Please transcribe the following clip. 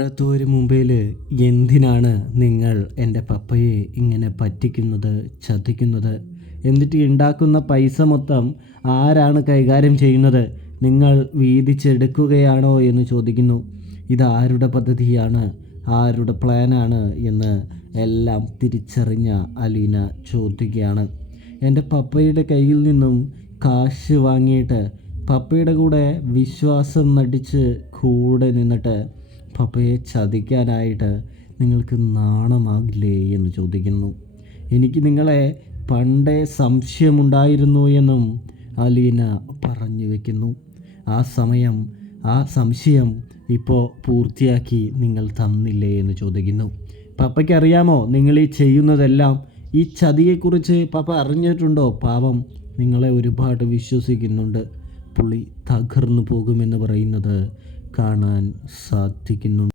ഒരു മുംബൈയിൽ എന്തിനാണ് നിങ്ങൾ എൻ്റെ പപ്പയെ ഇങ്ങനെ പറ്റിക്കുന്നത്, ചതിക്കുന്നത്? എന്നിട്ട് ഉണ്ടാക്കുന്ന പൈസ മൊത്തം ആരാണ് കൈകാര്യം ചെയ്യുന്നത്? നിങ്ങൾ വീതിച്ചെടുക്കുകയാണോ എന്ന് ചോദിക്കുന്നു. ഇതാരുടെ പദ്ധതിയാണ്, ആരുടെ പ്ലാനാണ് എന്ന് എല്ലാം തിരിച്ചറിഞ്ഞ അലീന ചോദിക്കുകയാണ്. എൻ്റെ പപ്പയുടെ കയ്യിൽ നിന്നും കാശ് വാങ്ങിയിട്ട് പപ്പയുടെ കൂടെ വിശ്വാസം നടിച്ച് കൂടെ നിന്നിട്ട് പപ്പയെ ചതിക്കാനായിട്ട് നിങ്ങൾക്ക് നാണമാകില്ലേ എന്ന് ചോദിക്കുന്നു. എനിക്ക് നിങ്ങളെ പണ്ടേ സംശയമുണ്ടായിരുന്നു എന്നും അലീന പറഞ്ഞു വയ്ക്കുന്നു. ആ സംശയം ഇപ്പോൾ പൂർത്തിയാക്കി നിങ്ങൾ തന്നില്ലേ എന്ന് ചോദിക്കുന്നു. പപ്പയ്ക്ക് അറിയാമോ നിങ്ങൾ ഈ ചെയ്യുന്നതെല്ലാം? ഈ ചതിയെക്കുറിച്ച് പപ്പ അറിഞ്ഞിട്ടുണ്ടോ? പാവം, നിങ്ങളെ ഒരുപാട് വിശ്വസിക്കുന്നുണ്ട്. പുള്ളി തകർന്നു പോകുമെന്ന് പറയുന്നത് കാണാൻ സാധിക്കുന്നുണ്ട്.